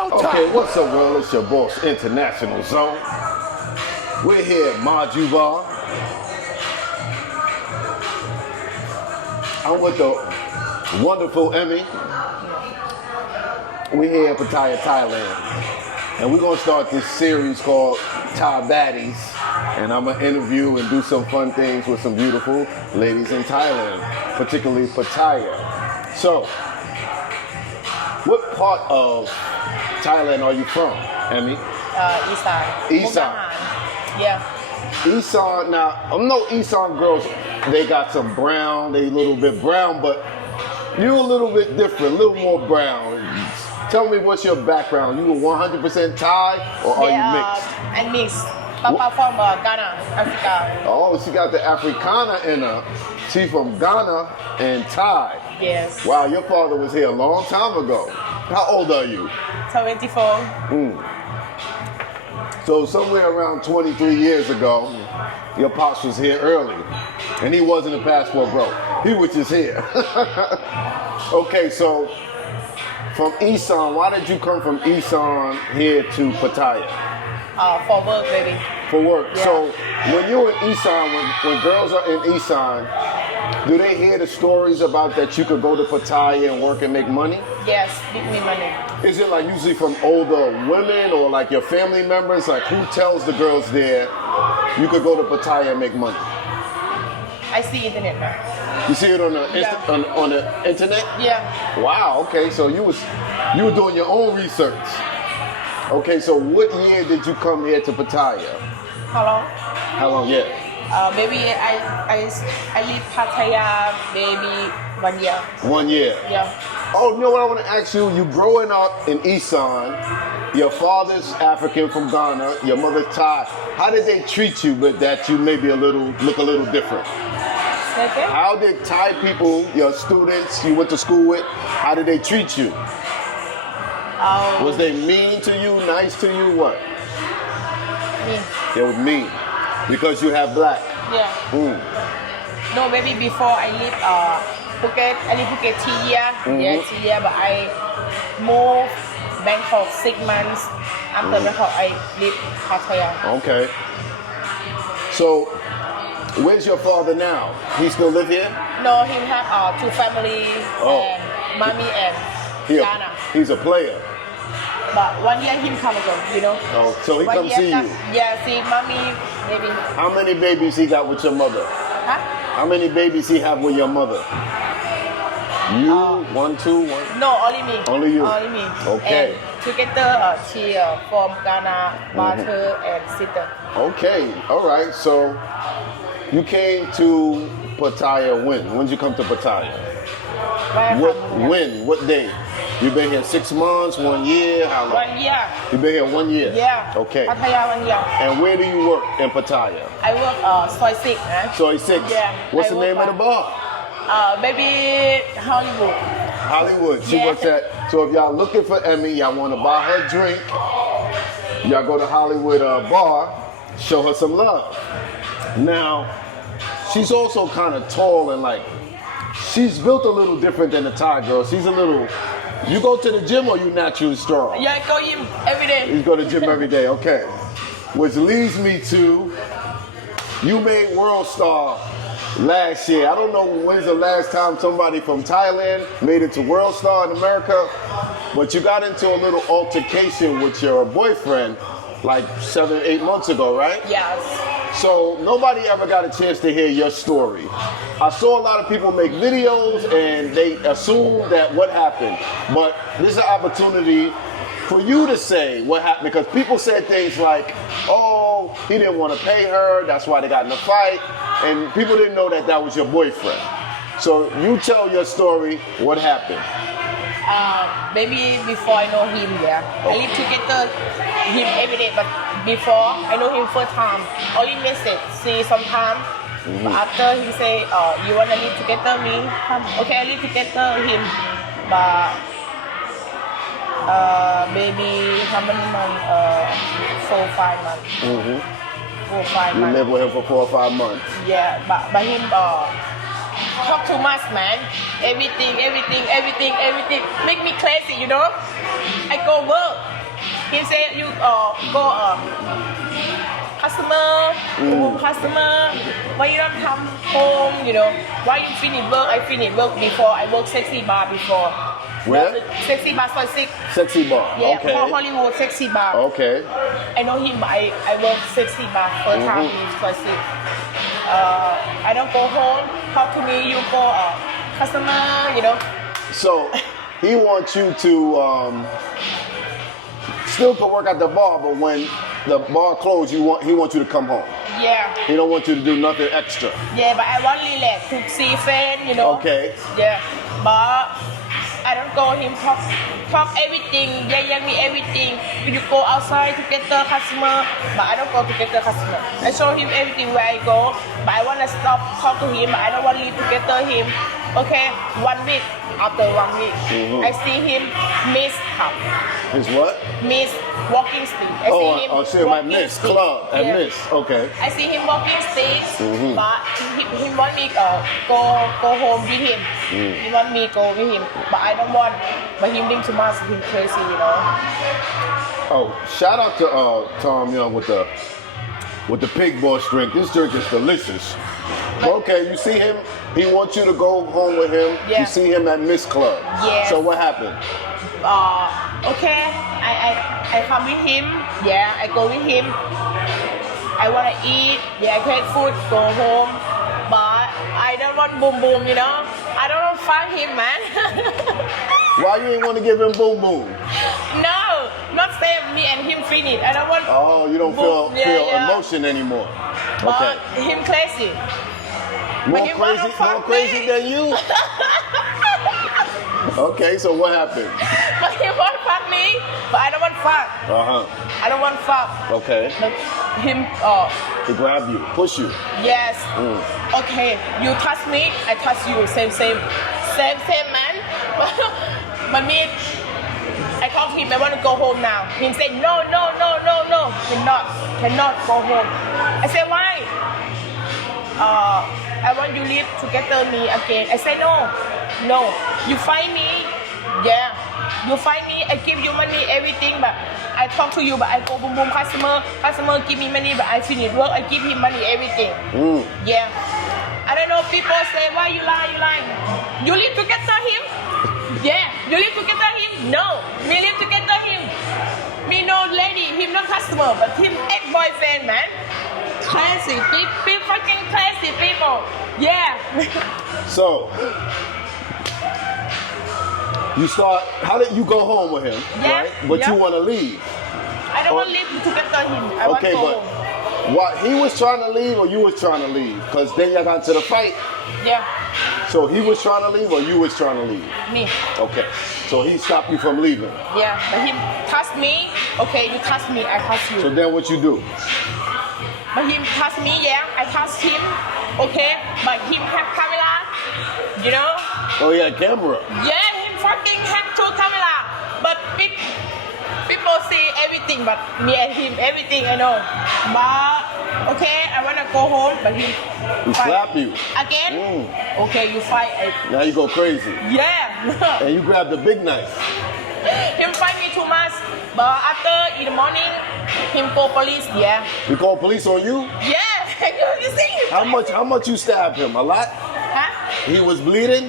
showtime. Okay, what's up, world? It's your boss, Internationalzoe. We're here at Majuba. I'm with the wonderful Emmy. We're here in Pattaya, Thailand. And we're going to start this series called Thai Baddies. And I'm going to interview and do some fun things with some beautiful ladies in Thailand, particularly Pattaya. So, what part of Thailand are you from, Emmy? Isan. Isan. Yeah. Isan, now, I know Isan girls, they got some brown, they a little bit brown, but you a little bit different, a little more brown. Tell me what's your background. You 100% Thai or are you mixed? I'm mixed. Papa from Ghana, Africa. Oh, she got the Africana in her. She from Ghana and Thai. Yes. Wow, your father was here a long time ago. How old are you? 24. So somewhere around 23 years ago, your pops was here early. And he wasn't a passport bro. He was just here. Okay, so from Isan, why did you come from Isan here to Pattaya? For work, baby. For work. Yeah. So when you're in Isan, when girls are in Isan, do they hear the stories about that you could go to Pattaya and work and make money? Yes, give me money. Is it like usually from older women or like your family members? Like who tells the girls there you could go to Pattaya and make money? I see internet now. You see it on the on the internet? Yeah. Wow. Okay. So you were doing your own research. Okay. So what year did you come here to Pattaya? How long? How long? Yeah. Maybe I live Pattaya maybe 1 year. 1 year. Yeah. Oh, you know what I want to ask you? You growing up in Isan, your father's African from Ghana, your mother's Thai. How did they treat you with that you maybe look a little different? Okay. How did Thai people, your students you went to school with, how did they treat you? Was they mean to you, nice to you, what? Me. They were mean because you have black. Yeah. No, maybe before I live Phuket. I live Phuket 3 years. Yeah, 3 years. But I moved Bangkok 6 months. After Bangkok, I live Pattaya. Okay. So, where's your father now? He still live here? No, he have 2 families. And mommy and Ghana. He's a player. But 1 year he come ago, you know. Oh, so he come see you? Yeah, see mommy maybe. How many babies he got with your mother? Huh? How many babies he have with your mother? You, 1, 2, 1? No, only me. Only you? Only me. Okay. And together, she from Ghana, mother and sister. Okay, all right. So you came to Pattaya when? When did you come to Pattaya? When? What day? You been here 6 months, 1 year? How long? 1 year. You been here 1 year? Yeah. Okay. Pattaya 1 year. And where do you work in Pattaya? I work Soy 6. Soy 6? Yeah. What's the name of the bar? Maybe Hollywood. Hollywood. She works at. So if y'all looking for Emmy, y'all want to buy her a drink, y'all go to Hollywood bar, show her some love. Now, she's also kind of tall and like, she's built a little different than the Thai girl. She's a little. You go to the gym or you naturally strong? Yeah, I go gym every day. You go to the gym every day, okay. Which leads me to, you made World Star last year. I don't know when's the last time somebody from Thailand made it to World Star in America, but you got into a little altercation with your boyfriend like 7, 8 months ago, right? Yes. So nobody ever got a chance to hear your story. I saw a lot of people make videos and they assume that what happened, but this is an opportunity for you to say what happened, because people said things like, oh, he didn't want to pay her, that's why they got in a fight, and people didn't know that that was your boyfriend. So you tell your story, what happened? Maybe before I know him, yeah. I live together him every day, but before I know him first time, only message, see sometime. But after he say, you wanna live together me? Okay, I live together him, but maybe how many months? 4 or 5 months. 4 or 5 months. You live with him for 4 or 5 months. Yeah, but him talk too much, man. Everything make me crazy, you know. I go work. He say you go customer, why you don't come home, you know, why you finish work, I finish work before, I work sexy bar before. Where? Sexy bar, so sick. Sexy bar. Yeah, Okay. Hollywood sexy bar. Okay. I know him, I work sexy bar first time he's so sick. I don't go home, talk to me, you go customer, you know. So he wants you to still to work at the bar, but when the bar closed, he wants you to come home. Yeah. He don't want you to do nothing extra. Yeah, but I want relax to see friends, you know. Okay. Yeah, but I don't go him talk everything, yeah me everything. You go outside to get the customer, but I don't go to get the customer. I show him everything where I go, but I wanna stop talk to him. I don't want to leave together him. Okay, 1 week. After 1 week, I see him miss club. His what? Miss walking stick. I see him see him at walking Miss stick. Club at Yeah. Miss. Okay. I see him walking sticks, but he want me go home with him. He want me go with him, but I don't want. But him being too much, him crazy, you know. Oh, shout out to Tom Young with the pig boy drink. This drink is delicious. Okay, you see him. He wants you to go home with him. Yeah. You see him at Miss Club. Yes. So what happened? Okay, I come with him. Yeah, I go with him. I wanna eat. Yeah, I take food, go home. But I don't want boom, you know. I don't want to find him, man. Why you ain't want to give him boom boom? No, not say me and him finish. I don't want. Oh, you don't feel boom. Yeah. emotion anymore. But Okay. him crazy. More he wanna crazy, fuck more crazy me. than you? Okay, so what happened? But he want fuck me, but I don't want fuck. Uh-huh. I don't want fuck. Okay. But him, To grab you, push you. yes. Okay, you touch me, I touch you. Same, man. But me, I told him I want to go home now. He said no. Cannot go home. I said why? I want you live together me again. I said no. You find me, yeah. You find me, I give you money, everything, but I talk to you, but I go boom customer give me money, but I finish work, I give him money, everything. Yeah. I don't know, people say, why you lie? You live together him? Yeah. You live together him? No. Me live together him. Me no lady, him no customer, but him ex-boyfriend, man. Crazy, people fucking crazy people. Yeah. So, how did you go home with him, Yeah, right? But you yeah. want to leave. I don't want to live together him. I want to Okay, go but home. what, he was trying to leave or you was trying to leave? Because then y'all got into the fight. Yeah, So he was trying to leave or you was trying to leave? me. Okay. So he stopped you from leaving. Yeah, but him touch me. Okay, you touch me, I touch So you. then what you do? But him touch me, yeah, I touch him. Okay, but him have camera. You know? Oh, yeah, camera. Yeah, him fucking have two camera. But people see everything, but me and him, everything I know. But okay, I wanna go home, but he slap you. again. Okay, you fight. Now you go crazy. Yeah. And you grab the big knife. Him fight me too much, but after in the morning, him call police. Yeah. You call police on you? Yeah. You see? How much you stabbed him? A lot? Huh? He was bleeding?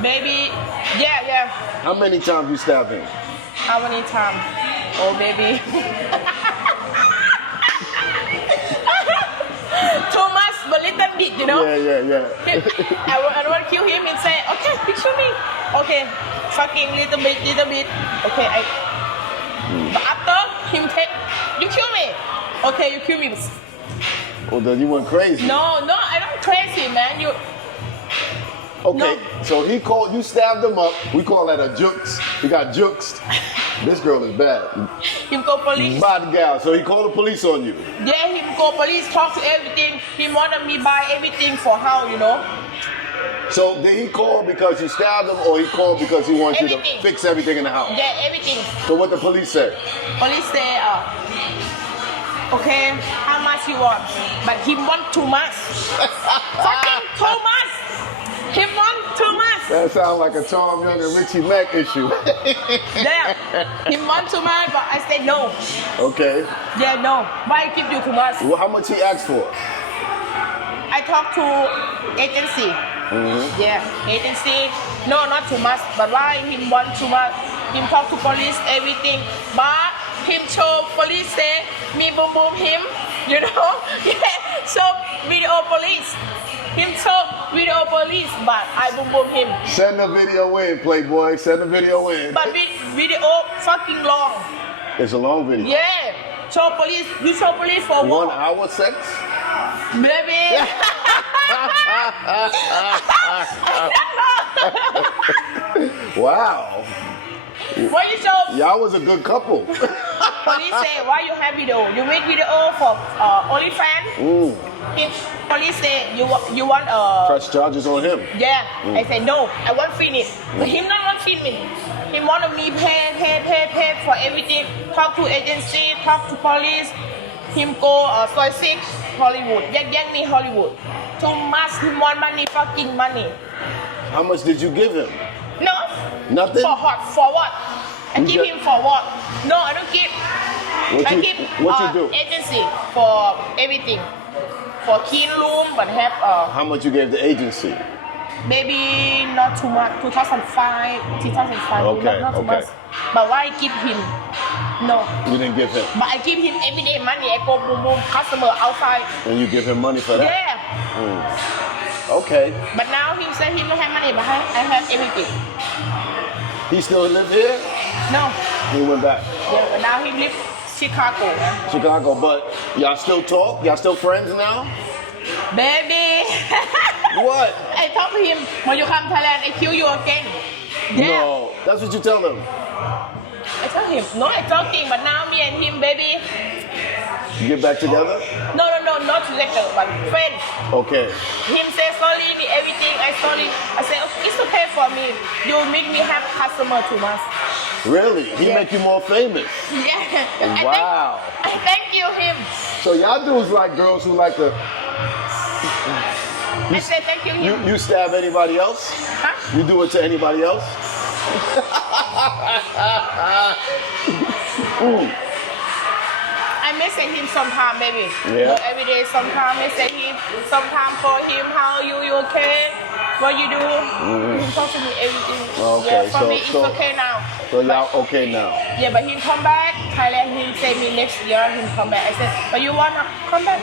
Baby. Yeah. How many times you stabbed him? How many times? Oh, baby. Too much, but little bit, you know? Yeah. I don't want to kill him and say, okay, you kill me. Okay, fucking little bit. Okay, but after him take, you kill me. Okay, you kill me. Oh, then you went crazy. No, I don't crazy, man. You. Okay, No. so he called, you stabbed him up. We call that a jukes. He got jukes. This girl is bad. Him call police. Bad gal. So he called the police on you. Yeah, him call police, talk to everything. He wanted me buy everything for how, you know? So did he call because you stabbed him or he called because he wants you Everything. to fix everything in the house? Yeah, everything. So what the police said? Police say, okay, how much you want? But he want too much. Fucking too much. He want too much. That sounds like a Tom Young and Richie Mack issue. Yeah. He want too much, but I said no. Okay. Yeah, no. Why give you too much? Well, how much he asked for? I talked to agency. Yeah, agency. No, not too much. But why him want too much? Him talk to police, everything. But him show police say me boom boom him. You know? Yeah. So video police. Him show video police, but I boom boom him. Send the video in, Playboy. Send the video in. But video fucking long. It's a long video. Yeah. Show police. You show police for 1 hour sex? Baby. Wow. What you show? Y'all was a good couple. Police say, why you have video? You make video for OnlyFans? Police say, you want Press charges on him. Yeah. I said, no, I want finish. But him not want finish. He wanted me pay for everything. Talk to agency, talk to police. Him go soy 6, Hollywood. Get me Hollywood. Too much, him want money, fucking money. How much did you give him? No. Nothing? For what? For what? I give him for what? No, I don't give. What you do? Agency for everything. For clean room, but have How much you gave the agency? maybe not too much. 2005, 2005. Okay, not too okay. much. But why I give him? No. You didn't give him. But I give him everyday money. I go boom boom customer outside. And you give him money for that? Yeah. Okay. But now he said he don't have money, but I have everything. He still live here? No. He went back. Yeah, but now he live Chicago. Chicago, but y'all still talk? Y'all still friends now? Baby. What? I told him, when you come Thailand, I kill you again. Yeah. No, that's what you tell him. I told him, no, I talking, but now me and him, baby. You get back together? No, not together, but friends. Okay. Him say sorry, me everything. I sorry. I say okay, it's okay for me. You make me have customer too much. Really? He Yeah. make you more famous? Yeah. Wow. I thank you him. So y'all dudes like girls who like to... I said thank you him. You stab anybody else? Huh? You do it to anybody else? I message him sometime, baby. Yeah. Not every day. Sometime message him. Sometime for him. How are you? You okay? What you do? He talk to me everything. Okay, Yeah, for me it's okay now. So y'all okay now? Yeah, but he come back. Thailand, he say me next year he come back. I said, but you wanna come back?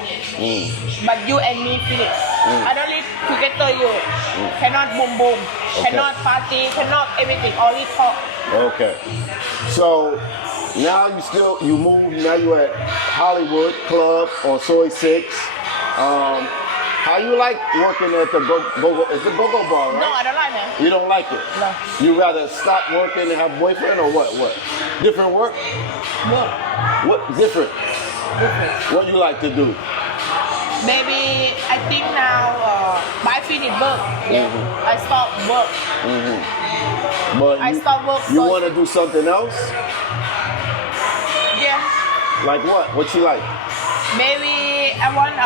But you and me finish. I don't live together. You cannot boom boom. Okay. Cannot party. Cannot everything. Only talk. Okay. So now you moved, now you at Hollywood Club on Soy 6. How you like working at the go-go, it's a go-go bar, right? No, I don't like that. You don't like it? No. You rather stop working and have a boyfriend or what? Different work? Work. What different? Different. What you like to do? Maybe I think now, but I finish work. Yeah. I stop work. But I stop work. You so- want to do something else? Yeah. Like what? What you like? Maybe I want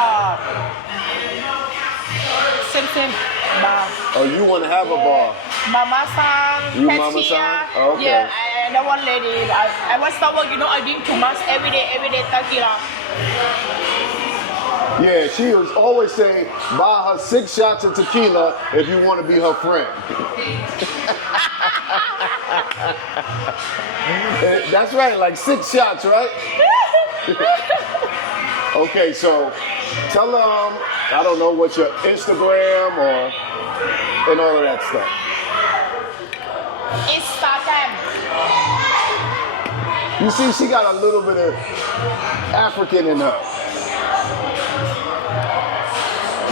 same bar. Oh, you want to have a bar? Mama-san, You cashier. Mama-san? Oh, okay. Yeah, I don't want lady. I want stop work. You know, I drink too much every day, tequila. Yeah, she was always saying, buy her 6 shots of tequila if you want to be her friend. That's right, like 6 shots, right? Okay, so tell them, I don't know, what's your Instagram and all of that stuff. Instagram. You see, she got a little bit of African in her.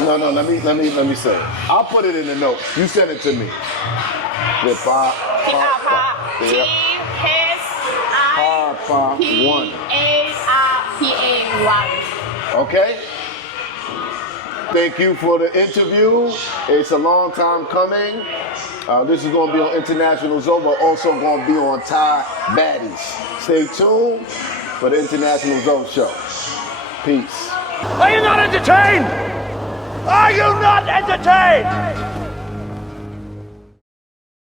No, let me say it. I'll put it in the notes. You send it to me. T-A-S-I-P-A-1. Okay? Thank you for the interview. It's a long time coming. This is going to be on Internationalzoe, but also going to be on Thai Baddies. Stay tuned for the Internationalzoe show. Peace. Are you not entertained? Are you not entertained?